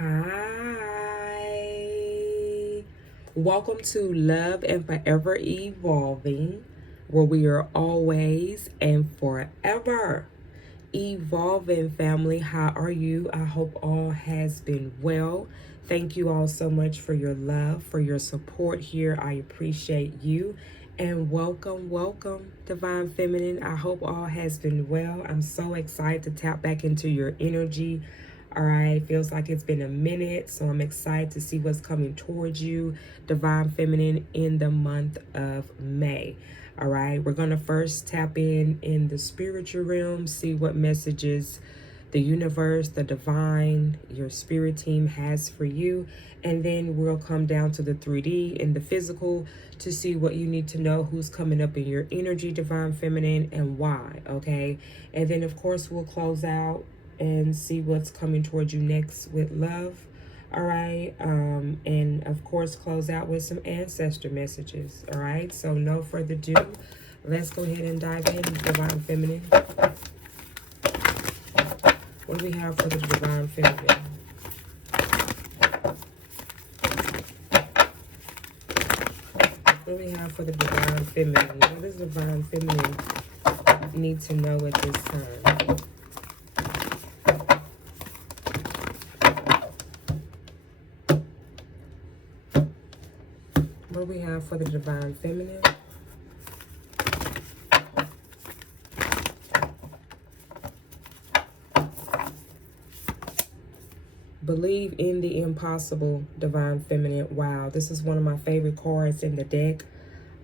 Hi. Welcome to Love and Forever Evolving, where we are always and forever evolving, family. How are you? I hope all has been well. Thank you all so much for your love, for your support here. I appreciate you. And welcome, Divine Feminine. I hope all has been well. I'm so excited to tap back into your energy. All right, feels like it's been a minute, so I'm excited to see what's coming towards you, Divine Feminine, in the month of May. All right, we're going to first tap in the spiritual realm, see what messages the universe, the divine, your spirit team has for you. And then we'll come down to the 3D in the physical to see what you need to know, who's coming up in your energy, Divine Feminine, and why. Okay. And then, of course, we'll close out and see what's coming towards you next with love. All right. And of course, close out with some ancestor messages. All right. So, no further ado, let's go ahead and dive in, Divine Feminine. What do we have for the Divine Feminine? What do we have for the Divine Feminine? What does Divine Feminine need to know at this time? What do we have for the Divine Feminine? Believe in the impossible, Divine Feminine. Wow, this is one of my favorite cards in the deck.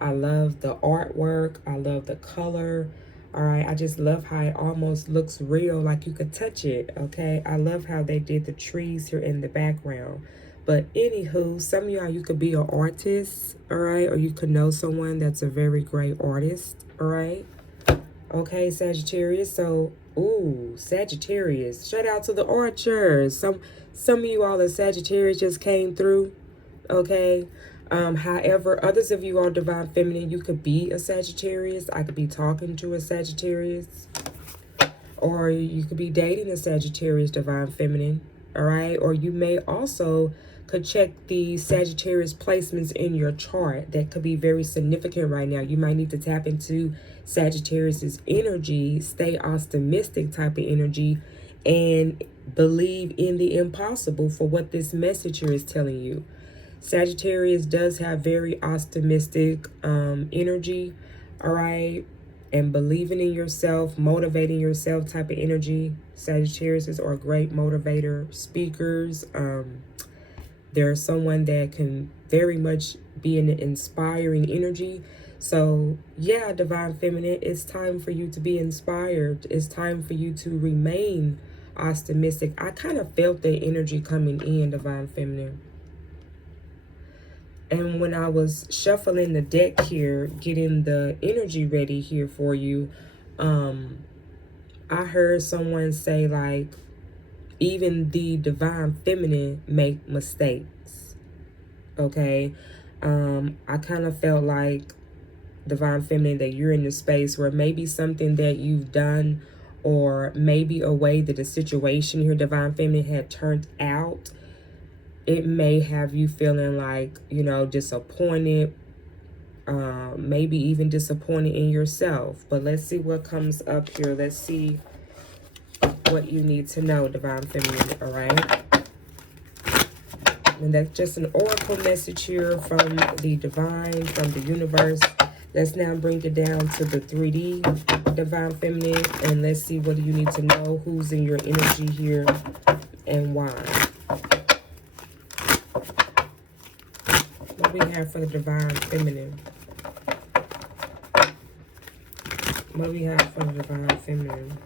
I love the artwork. I love the color. All right, I just love how it almost looks real, like you could touch it, okay? I love how they did the trees here in the background. But anywho, some of y'all, you could be an artist, all right? Or you could know someone that's a very great artist, all right? Okay, Sagittarius. So, ooh, Sagittarius. Shout out to the archers. Some of you all the Sagittarius just came through. Okay. However, others of you are Divine Feminine. You could be a Sagittarius. I could be talking to a Sagittarius. Or you could be dating a Sagittarius, Divine Feminine. All right. Or you may also could check the Sagittarius placements in your chart. That could be very significant right now. You might need to tap into Sagittarius's energy, stay optimistic type of energy, and believe in the impossible for what this message here is telling you. Sagittarius does have very optimistic energy, all right, and believing in yourself, motivating yourself type of energy. Sagittarius are great motivator speakers. They're someone that can very much be an inspiring energy. So yeah, Divine Feminine, it's time for you to be inspired. It's time for you to remain optimistic. I kind of felt that energy coming in, Divine Feminine. And when I was shuffling the deck here, getting the energy ready here for you, I heard someone say, like, even the Divine Feminine make mistakes. Okay. I kind of felt like, Divine Feminine, that you're in the space where maybe something that you've done, or maybe a way that the situation here, Divine Feminine, had turned out, it may have you feeling like, you know, disappointed, maybe even disappointed in yourself. But let's see what comes up here. Let's see what you need to know, Divine Feminine, all right? And that's just an oracle message here from the divine, from the universe. Let's now bring it down to the 3D, Divine Feminine, and let's see what you need to know, who's in your energy here, and why. What we have for the Divine Feminine? What we have for the Divine Feminine?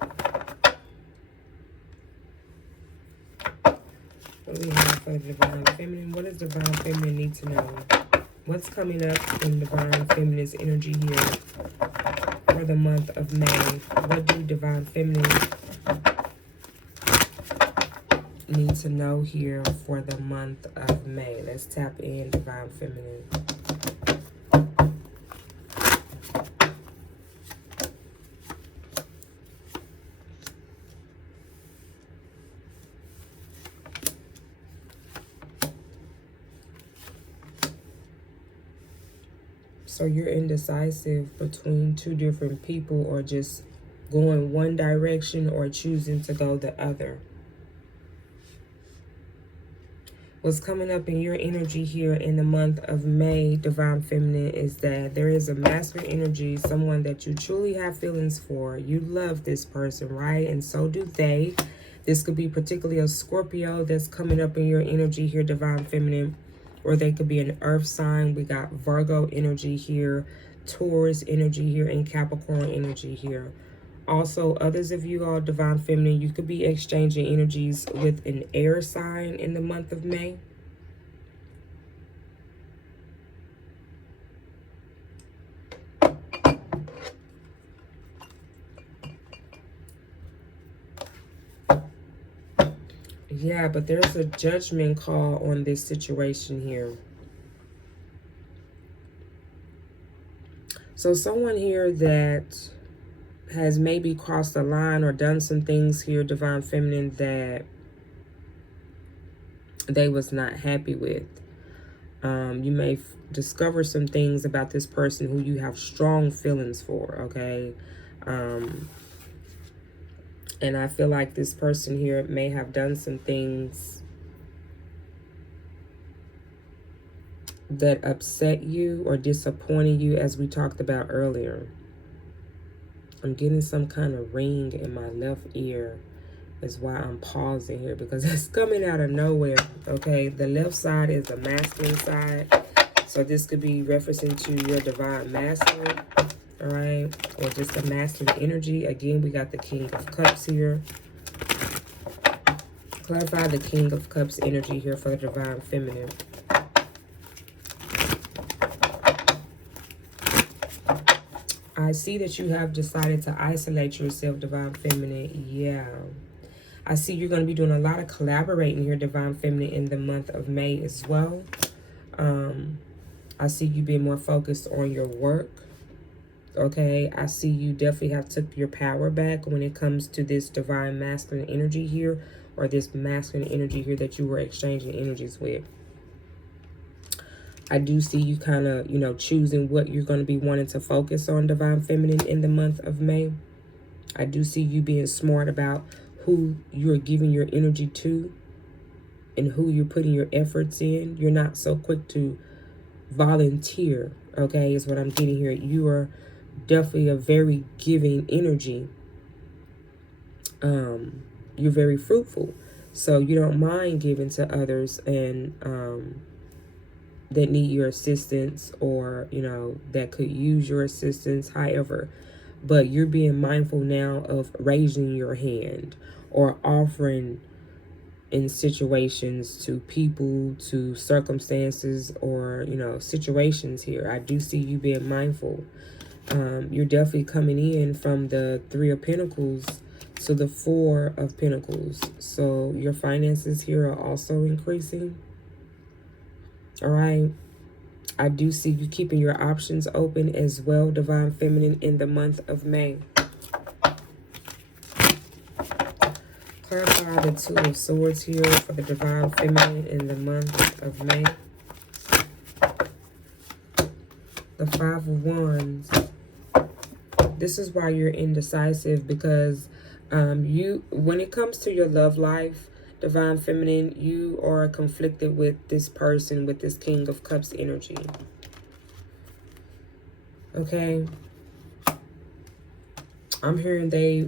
What we have for the Divine Feminine? What does Divine Feminine need to know? What's coming up in Divine Feminine's energy here for the month of May? What do Divine Feminine need to know here for the month of May? Let's tap in, Divine Feminine. So you're indecisive between two different people, or just going one direction or choosing to go the other. What's coming up in your energy here in the month of May, Divine Feminine, is that there is a masculine energy, someone that you truly have feelings for. You love this person, right? And so do they. This could be particularly a Scorpio that's coming up in your energy here, Divine Feminine. Or they could be an earth sign. We got Virgo energy here, Taurus energy here, and Capricorn energy here. Also, others of you all, Divine Feminine, you could be exchanging energies with an air sign in the month of May. Yeah, but there's a judgment call on this situation here. So someone here that has maybe crossed the line or done some things here, Divine Feminine, that they was not happy with. You may discover some things about this person who you have strong feelings for, okay? And I feel like this person here may have done some things that upset you or disappointed you, as we talked about earlier. I'm getting some kind of ring in my left ear. Is why I'm pausing here, because it's coming out of nowhere, okay? The left side is the masculine side. So this could be referencing to your divine masculine, all right? Or just a masculine energy. Again, we got the King of Cups here. Clarify the King of Cups energy here for the Divine Feminine. I see that you have decided to isolate yourself, Divine Feminine. Yeah. I see you're going to be doing a lot of collaborating here, Divine Feminine, in the month of May as well. I see you being more focused on your work. Okay, I see you definitely have took your power back when it comes to this divine masculine energy here, or this masculine energy here that you were exchanging energies with. I do see you kind of, you know, choosing what you're going to be wanting to focus on, Divine Feminine, in the month of May. I do see you being smart about who you're giving your energy to and who you're putting your efforts in. You're not so quick to volunteer, okay, is what I'm getting here. You are definitely a very giving energy. You're very fruitful. So you don't mind giving to others and that need your assistance, or, you know, that could use your assistance, however. But you're being mindful now of raising your hand or offering in situations to people, to circumstances, or, you know, situations here. I do see you being mindful. You're definitely coming in from the 3 of Pentacles to the 4 of Pentacles. So your finances here are also increasing. All right. I do see you keeping your options open as well, Divine Feminine, in the month of May. Clarify the 2 of Swords here for the Divine Feminine in the month of May. The 5 of Wands. This is why you're indecisive, because when it comes to your love life, Divine Feminine, you are conflicted with this person, with this King of Cups energy. Okay. I'm hearing they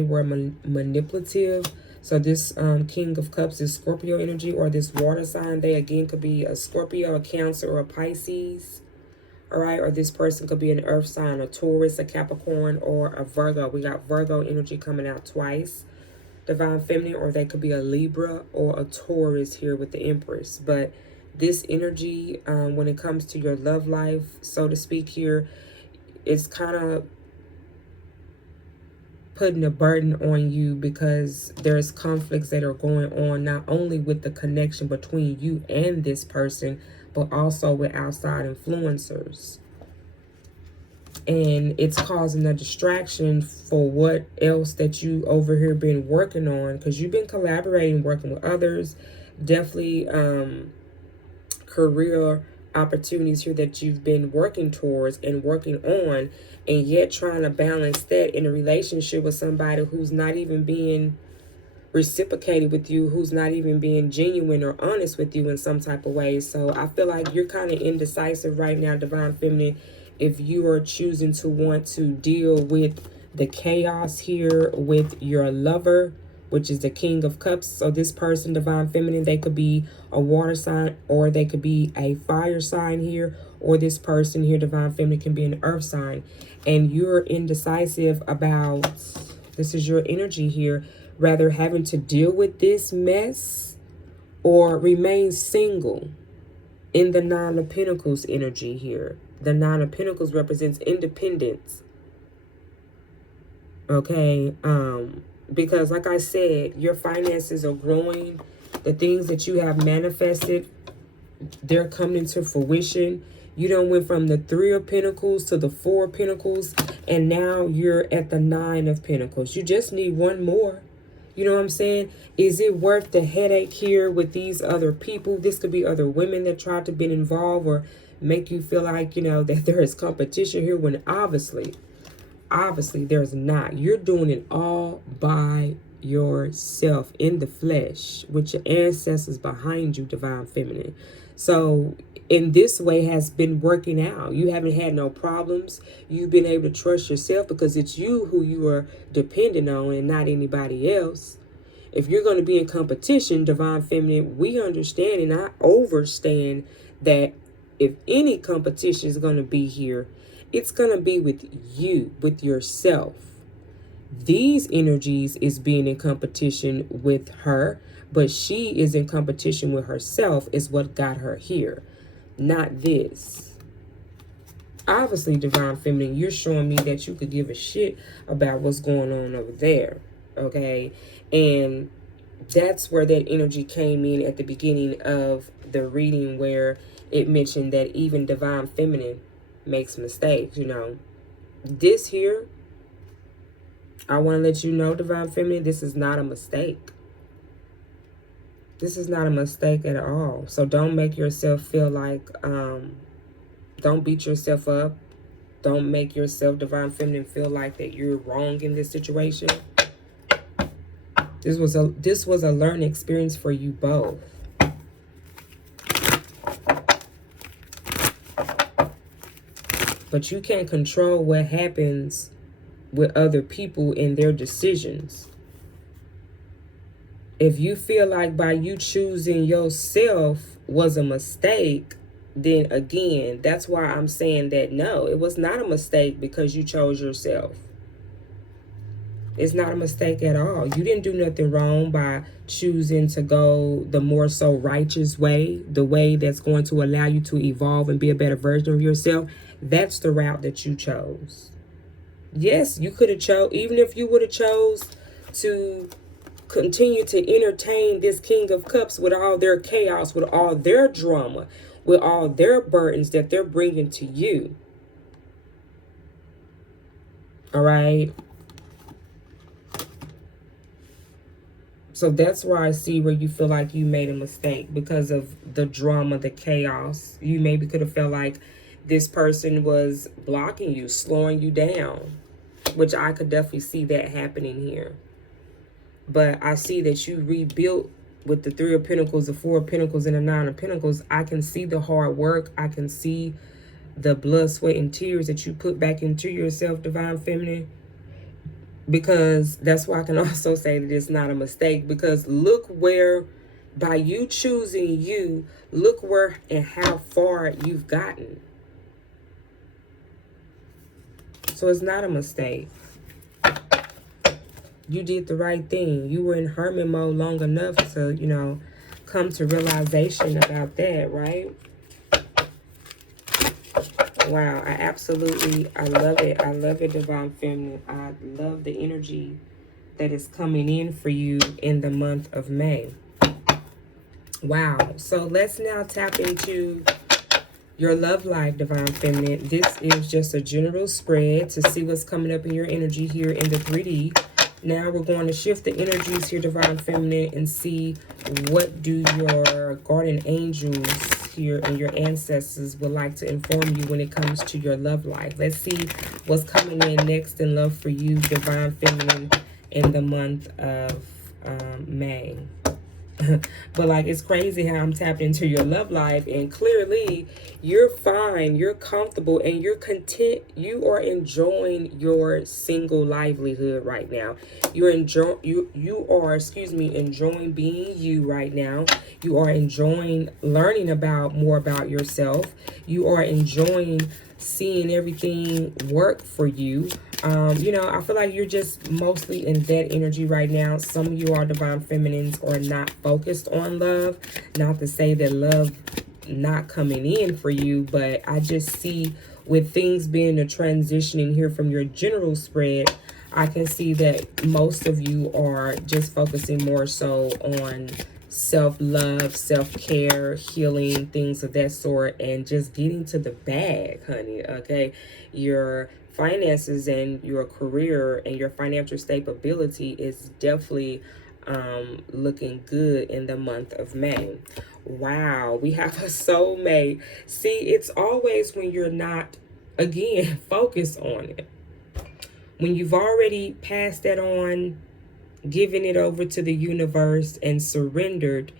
were manipulative. So this King of Cups is Scorpio energy, or this water sign. They again could be a Scorpio, a Cancer, or a Pisces. All right. Or this person could be an earth sign, a Taurus, a Capricorn, or a Virgo. We got Virgo energy coming out twice, Divine Feminine. Or they could be a Libra or a Taurus here with the Empress. But this energy, when it comes to your love life, so to speak here, it's kind of putting a burden on you, because there's conflicts that are going on, not only with the connection between you and this person, but also with outside influencers. And it's causing a distraction for what else that you over here been working on, because you've been collaborating, working with others. Definitely career opportunities here that you've been working towards and working on, and yet trying to balance that in a relationship with somebody who's not even being reciprocated with you, who's not even being genuine or honest with you in some type of way. So I feel like you're kind of indecisive right now, Divine Feminine, if you are choosing to want to deal with the chaos here with your lover, which is the King of Cups. So this person, Divine Feminine, they could be a water sign or they could be a fire sign here, or this person here, Divine Feminine, can be an earth sign. And you're indecisive about, this is your energy here, rather having to deal with this mess or remain single in the Nine of Pentacles energy here. The Nine of Pentacles represents independence. Okay, because like I said, your finances are growing. The things that you have manifested, they're coming to fruition. You done went from the Three of Pentacles to the Four of Pentacles, and now you're at the Nine of Pentacles. You just need one more. You know what I'm saying? Is it worth the headache here with these other people? This could be other women that tried to be involved or make you feel like, you know, that there is competition here, when obviously there's not. You're doing it all by yourself in the flesh with your ancestors behind you, Divine Feminine. So in this way has been working out. You haven't had no problems. You've been able to trust yourself because it's you who you are dependent on and not anybody else. If you're going to be in competition, Divine Feminine, we understand and I overstand that if any competition is going to be here, it's going to be with you, with yourself. These energies is being in competition with her, but she is in competition with herself is what got her here, not this. Obviously, Divine Feminine, you're showing me that you could give a shit about what's going on over there, okay? And that's where that energy came in at the beginning of the reading, where it mentioned that even Divine Feminine makes mistakes, you know. This here, I want to let you know, Divine Feminine, this is not a mistake. This is not a mistake at all. So don't make yourself feel like, don't beat yourself up. Don't make yourself, Divine Feminine, feel like that you're wrong in this situation. This was a learning experience for you both. But you can't control what happens with other people and their decisions. If you feel like by you choosing yourself was a mistake, then again, that's why I'm saying that no, it was not a mistake because you chose yourself. It's not a mistake at all. You didn't do nothing wrong by choosing to go the more so righteous way, the way that's going to allow you to evolve and be a better version of yourself. That's the route that you chose. Yes, you could have chose, even if you would have chose to continue to entertain this King of Cups with all their chaos, with all their drama, with all their burdens that they're bringing to you. All right. So that's where I see where you feel like you made a mistake because of the drama, the chaos. You maybe could have felt like this person was blocking you, slowing you down, which I could definitely see that happening here. But I see that you rebuilt with the Three of Pentacles, the Four of Pentacles, and the Nine of Pentacles. I can see the hard work. I can see the blood, sweat, and tears that you put back into yourself, Divine Feminine. Because that's why I can also say that it's not a mistake. Because look where, by you choosing you, look where and how far you've gotten. So it's not a mistake. You did the right thing. You were in hermit mode long enough to, you know, come to realization about that, right? Wow, I love it. I love it, Divine Feminine. I love the energy that is coming in for you in the month of May. Wow. So let's now tap into your love life, Divine Feminine. This is just a general spread to see what's coming up in your energy here in the 3D. Now we're going to shift the energies here, Divine Feminine, and see what do your guardian angels here and your ancestors would like to inform you when it comes to your love life. Let's see what's coming in next in love for you, Divine Feminine, in the month of May. But like, it's crazy how I'm tapped into your love life, and clearly you're fine, you're comfortable, and you're content. You are enjoying your single livelihood right now. You are enjoying being you right now. You are enjoying learning more about yourself. You are enjoying seeing everything work for you. You know, I feel like you're just mostly in that energy right now. Some of you are Divine Feminines are not focused on love. Not to say that love not coming in for you, but I just see with things being a transitioning here from your general spread, I can see that most of you are just focusing more so on self-love, self-care, healing, things of that sort, and just getting to the bag, honey, okay? Your finances and your career and your financial stability is definitely looking good in the month of May. Wow, we have a soulmate. See, it's always when you're not, again, focused on it. When you've already passed that on, given it over to the universe and surrendered,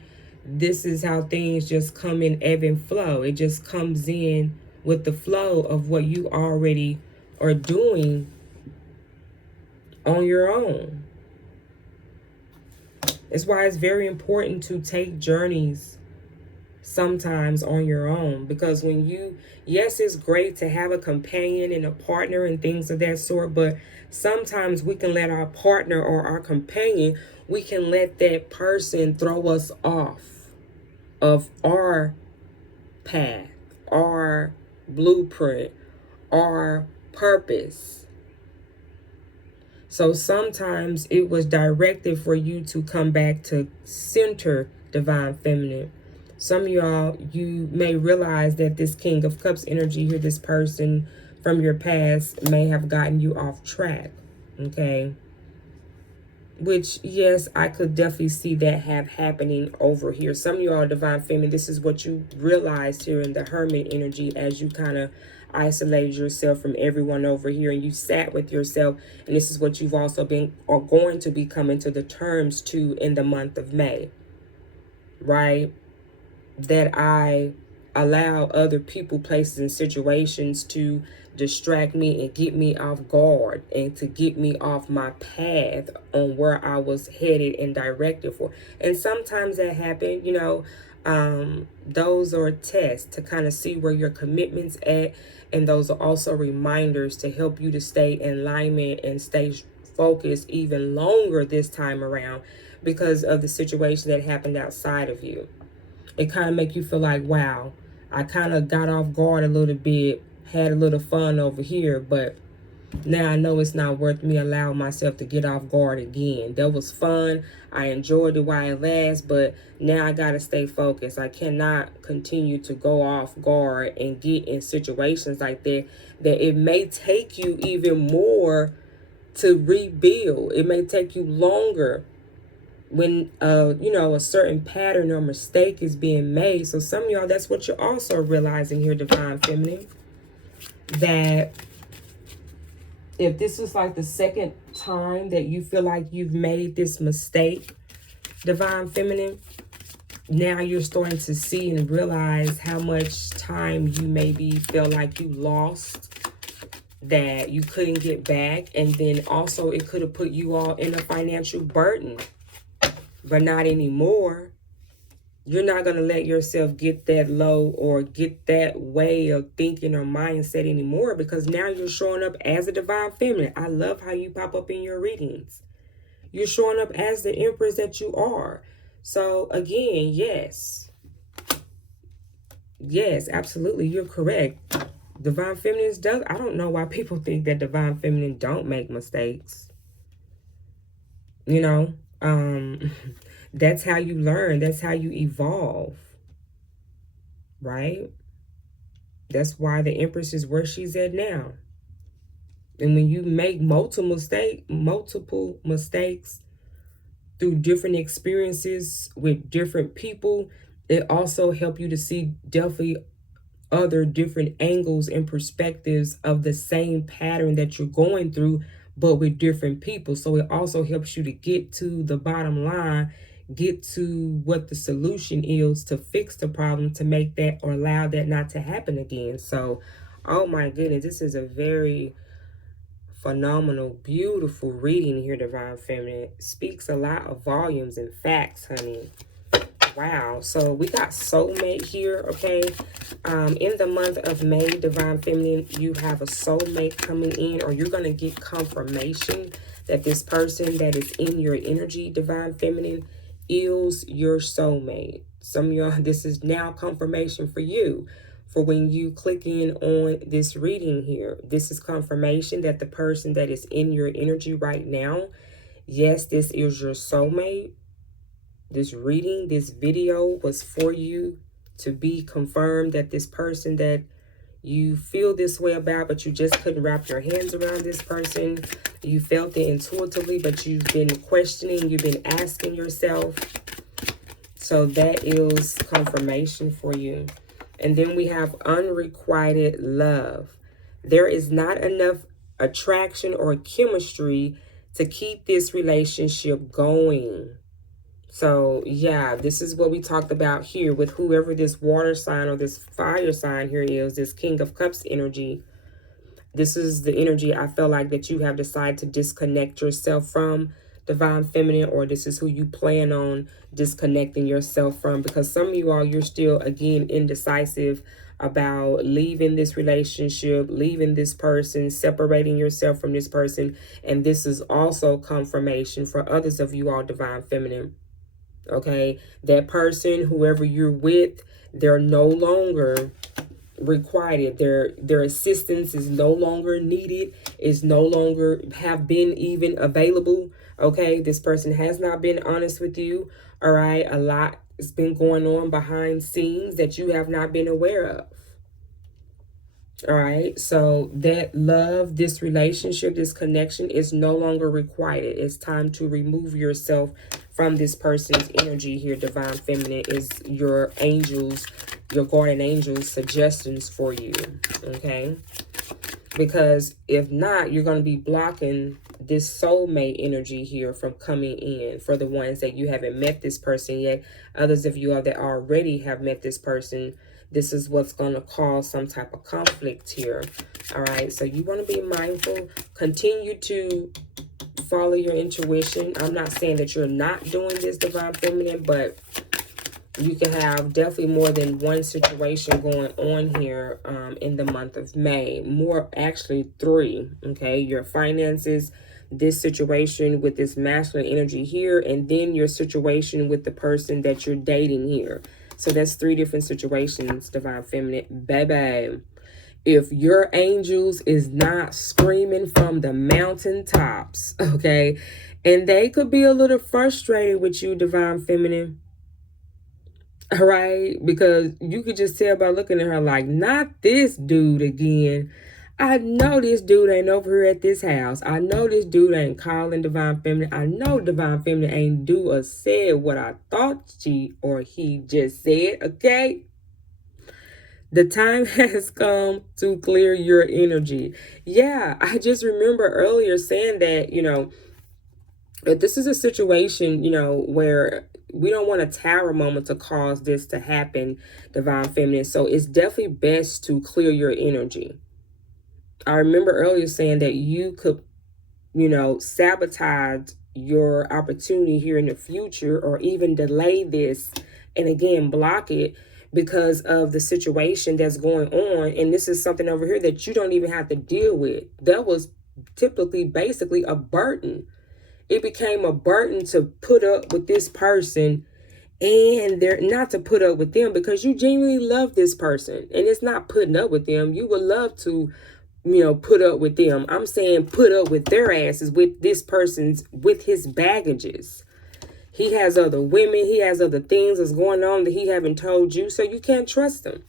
this is how things just come in ebb and flow. It just comes in with the flow of what you already are doing on your own. It's why it's very important to take journeys sometimes on your own, because when you, yes, it's great to have a companion and a partner and things of that sort, but sometimes we can let our partner or our companion, we can let that person throw us off of our path, our blueprint, our purpose. So sometimes it was directed for you to come back to center, Divine Feminine. Some of y'all, you may realize that this King of Cups energy here, this person from your past may have gotten you off track, okay? Which, yes, I could definitely see that happening over here. Some of y'all, Divine Feminine, this is what you realized here in the Hermit energy as you kind of isolated yourself from everyone over here and you sat with yourself. And this is what you've also been or going to be coming to the terms to in the month of May, right? That I allow other people, places, and situations to distract me and get me off guard and to get me off my path on where I was headed and directed for. And sometimes that happened, you know, those are tests to kind of see where your commitment's at. And those are also reminders to help you to stay in alignment and stay focused even longer this time around because of the situation that happened outside of you. It kind of make you feel like, wow, I kind of got off guard a little bit, had a little fun over here, but now I know it's not worth me allowing myself to get off guard again. That was fun. I enjoyed it while it lasted, but now I got to stay focused. I cannot continue to go off guard and get in situations like that it may take you even more to rebuild. It may take you longer when you know, a certain pattern or mistake is being made. So some of y'all, that's what you're also realizing here, Divine Feminine, that if this is like the second time that you feel like you've made this mistake, Divine Feminine, now you're starting to see and realize how much time you maybe feel like you lost, that you couldn't get back, and then also it could have put you all in a financial burden. But not anymore. You're not going to let yourself get that low or get that way of thinking or mindset anymore, because now you're showing up as a Divine Feminine. I love how you pop up in your readings. You're showing up as the Empress that you are. So again, yes. Yes, absolutely. You're correct. Divine Feminines does. I don't know why people think that Divine Feminine don't make mistakes. You know, that's how you learn. That's how you evolve, right? That's why the Empress is where she's at now. And when you make multiple mistakes through different experiences with different people, It also helps you to see definitely other different angles and perspectives of the same pattern that you're going through, but with different people. So it also helps you to get to the bottom line, get to what the solution is to fix the problem, to make that or allow that not to happen again. So, oh my goodness, this is a very phenomenal, beautiful reading here, Divine Feminine. Speaks a lot of volumes and facts, honey. Wow. So we got soulmate here, okay? In the month of May, Divine Feminine, you have a soulmate coming in, or you're going to get confirmation that this person that is in your energy, Divine Feminine, is your soulmate. Some of y'all, this is now confirmation for you. For when you click in on this reading here, this is confirmation that the person that is in your energy right now, yes, this is your soulmate. This reading, this video was for you to be confirmed that this person that you feel this way about, but you just couldn't wrap your hands around this person. You felt it intuitively, but you've been questioning, you've been asking yourself. So that is confirmation for you. And then we have unrequited love. There is not enough attraction or chemistry to keep this relationship going. So, yeah, this is what we talked about here with whoever this water sign or this fire sign here is, this King of Cups energy. This is the energy I feel like that you have decided to disconnect yourself from, Divine Feminine, or this is who you plan on disconnecting yourself from, because some of you all, you're still, again, indecisive about leaving this relationship, leaving this person, separating yourself from this person. And this is also confirmation for others of you all, Divine Feminine. Okay, that person, whoever you're with, they're no longer required. Their assistance is no longer needed, is no longer have been even available. Okay, this person has not been honest with you. All right, a lot has been going on behind scenes that you have not been aware of. All right, so that love, this relationship, this connection is no longer required. It's time to remove yourself from this person's energy here, Divine Feminine. Is your angels, your guardian angels suggestions for you, okay? Because if not, you're going to be blocking this soulmate energy here from coming in for the ones that you haven't met this person yet. Others of you all that already have met this person, this is what's going to cause some type of conflict here. All right, so you want to be mindful. Continue to follow your intuition. I'm not saying that you're not doing this, Divine Feminine, but you can have definitely more than one situation going on here in the month of May. More, actually 3, okay? Your finances, this situation with this masculine energy here, and then your situation with the person that you're dating here. So that's 3 different situations, Divine Feminine. Baby, if your angels is not screaming from the mountaintops, okay, and they could be a little frustrated with you, Divine Feminine, all right, because you could just tell by looking at her like, not this dude again. I know this dude ain't over here at this house. I know this dude ain't calling Divine Feminine. I know Divine Feminine ain't do or said what I thought she or he just said, okay? The time has come to clear your energy. Yeah, I just remember earlier saying that, you know, that this is a situation, you know, where we don't want a tower moment to cause this to happen, Divine Feminine. So it's definitely best to clear your energy. I remember earlier saying that you could, you know, sabotage your opportunity here in the future, or even delay this and again block it because of the situation that's going on. And this is something over here that you don't even have to deal with. That was typically basically a burden. It became a burden to put up with this person, and they're not to put up with them because you genuinely love this person. And it's not putting up with them. You would love to, you know, put up with them. I'm saying put up with their asses, with this person's, with his baggages. He has other women. He has other things that's going on that he haven't told you. So you can't trust him.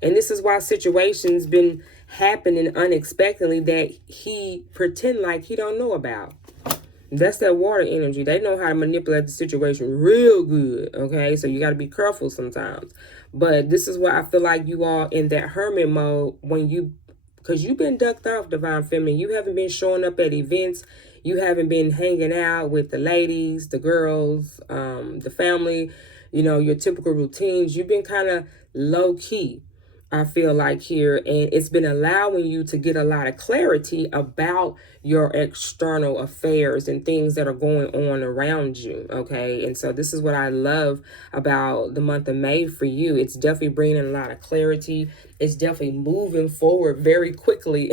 And this is why situations been happening unexpectedly that he pretend like he don't know about. That's that water energy. They know how to manipulate the situation real good, okay? So you got to be careful sometimes. But this is why I feel like you are in that hermit mode when you, because you've been ducked off, Divine Feminine. You haven't been showing up at events. You haven't been hanging out with the ladies, the girls, the family, you know, your typical routines. You've been kind of low key, I feel like here, and it's been allowing you to get a lot of clarity about your external affairs and things that are going on around you, okay? And so this is what I love about the month of May for you. It's definitely bringing a lot of clarity. It's definitely moving forward very quickly,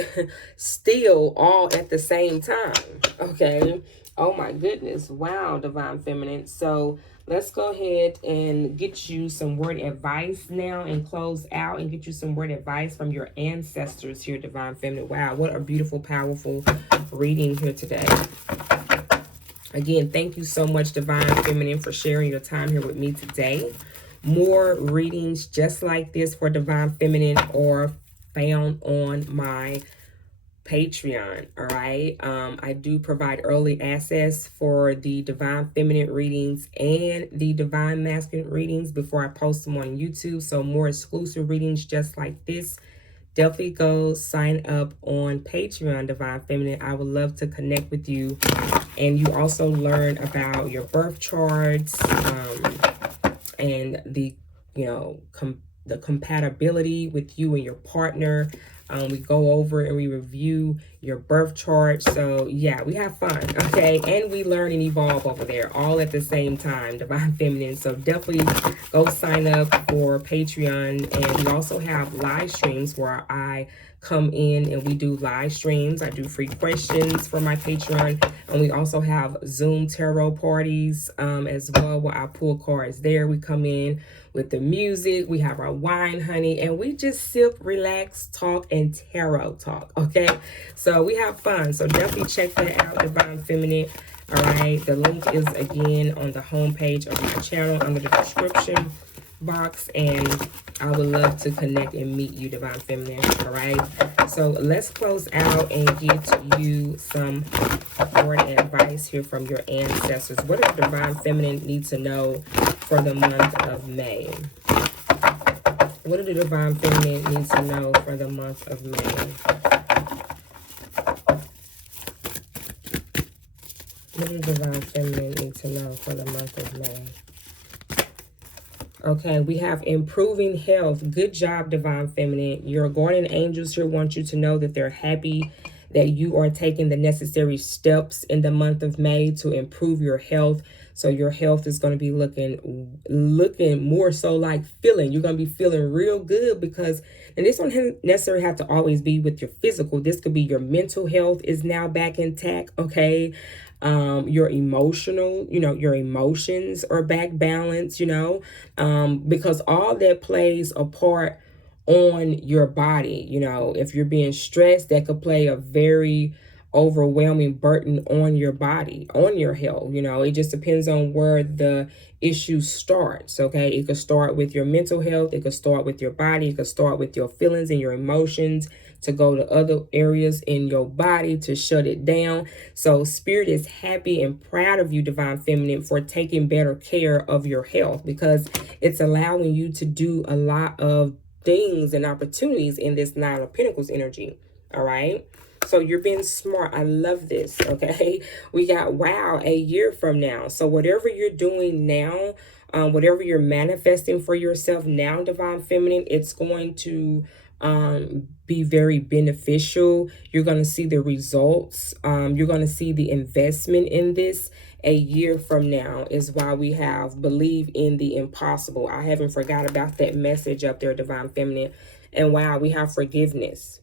still all at the same time, okay? Oh my goodness. Wow, Divine Feminine. So let's go ahead and get you some word advice now and close out and get you some word advice from your ancestors here, Divine Feminine. Wow, what a beautiful, powerful reading here today. Again, thank you so much, Divine Feminine, for sharing your time here with me today. More readings just like this for Divine Feminine are found on my Patreon. All right, I do provide early access for the Divine Feminine readings and the Divine Masculine readings before I post them on YouTube. So more exclusive readings just like this. Definitely go sign up on Patreon, Divine Feminine. I would love to connect with you. And you also learn about your birth charts, and the, you know, the compatibility with you and your partner. We go over and we review your birth chart. So yeah, we have fun, okay? And we learn and evolve over there all at the same time, Divine Feminine. So definitely go sign up for Patreon. And we also have live streams where I come in and we do live streams. I do free questions for my Patreon. And we also have Zoom tarot parties as well, where I pull cards there. We come in with the music, we have our wine, honey, and we just sip, relax, talk, and tarot talk, okay? So we have fun. So definitely check that out, Divine Feminine. All right, the link is again on the homepage of my channel under the description box, and I would love to connect and meet you, Divine Feminine. All right, so let's close out and get you some word advice here from your ancestors. What does Divine Feminine need to know for the month of May? What do the Divine Feminine need to know for the month of May? What do the Divine Feminine need to know for the month of May? Okay, we have improving health. Good job, Divine Feminine. Your guardian angels here want you to know that they're happy that you are taking the necessary steps in the month of May to improve your health. So your health is going to be looking more so like feeling. You're going to be feeling real good because, and this don't necessarily have to always be with your physical. This could be your mental health is now back intact, okay? Your emotional, you know, your emotions are back balanced, you know, because all that plays a part on your body. You know, if you're being stressed, that could play a very overwhelming burden on your body, on your health. You know, it just depends on where the issue starts, okay? It could start with your mental health. It could start with your body. It could start with your feelings and your emotions, to go to other areas in your body to shut it down. So Spirit is happy and proud of you, Divine Feminine, for taking better care of your health, because it's allowing you to do a lot of things and opportunities in this Nine of Pentacles energy. All right, so you're being smart. I love this. Okay, we got, wow, a year from now. So whatever you're doing now, whatever you're manifesting for yourself now, Divine Feminine, it's going to be very beneficial. You're going to see the results. You're going to see the investment in this a year from now, is why we have believe in the impossible. I haven't forgot about that message up there, Divine Feminine. And wow, we have forgiveness.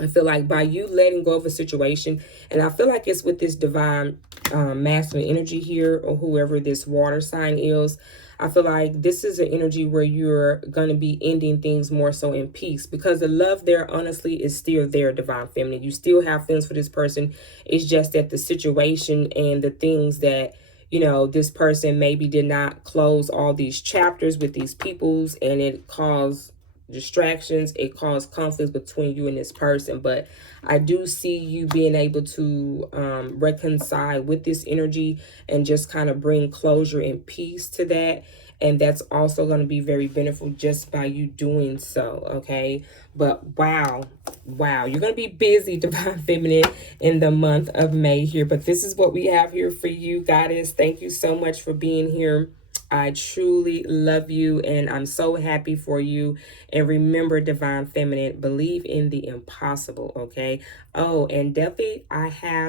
I feel like by you letting go of a situation, and I feel like it's with this divine masculine energy here, or whoever this water sign is, I feel like this is an energy where you're going to be ending things more so in peace, because the love there, honestly, is still there, Divine Feminine. You still have feelings for this person. It's just that the situation and the things that, you know, this person maybe did not close all these chapters with these peoples, and it caused, distractions. It caused conflicts between you and this person. But I do see you being able to reconcile with this energy and just kind of bring closure and peace to that. And that's also going to be very beneficial just by you doing so, okay? But wow, you're going to be busy, Divine Feminine, in the month of May here. But this is what we have here for you, Goddess. Thank you so much for being here. I truly love you, and I'm so happy for you. And remember, Divine Feminine, believe in the impossible, okay? Oh, and definitely,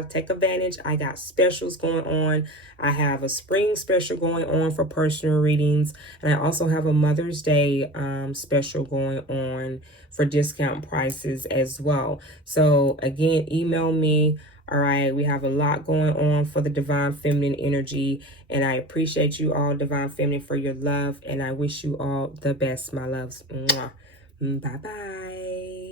take advantage. I got specials going on. I have a spring special going on for personal readings, and I also have a Mother's Day special going on for discount prices as well. So again, email me. All right, we have a lot going on for the Divine Feminine energy, and I appreciate you all, Divine Feminine, for your love, and I wish you all the best, my loves. Mwah. Bye-bye.